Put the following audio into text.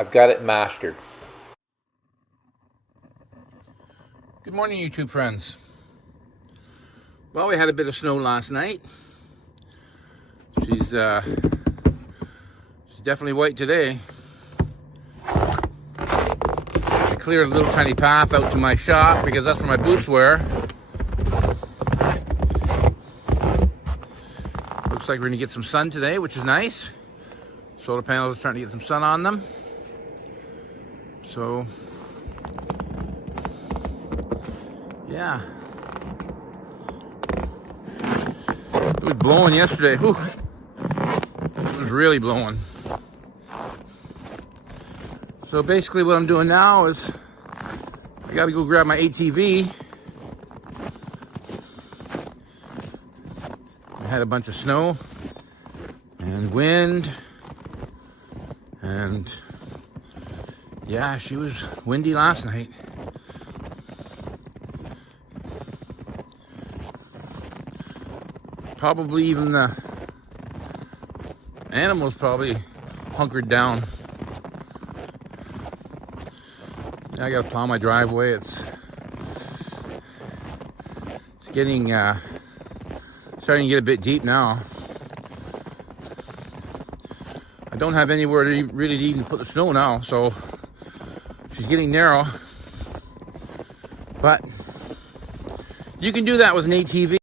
I've got it mastered. Good morning, YouTube friends. Well, we had a bit of snow last night. She's definitely white today. I cleared a little tiny path out to my shop because that's where my boots were. Looks like we're gonna get some sun today, which is nice. Solar panels are starting to get some sun on them. So, yeah. It was blowing yesterday. Whew. It was really blowing. So basically what I'm doing now is I gotta go grab my ATV. I had a bunch of snow and wind, and yeah, she was windy last night. Probably even the animals probably hunkered down. Now I gotta plow my driveway. It's getting starting to get a bit deep now. I don't have anywhere to really even put the snow now, so she's getting narrow. But you can do that with an ATV.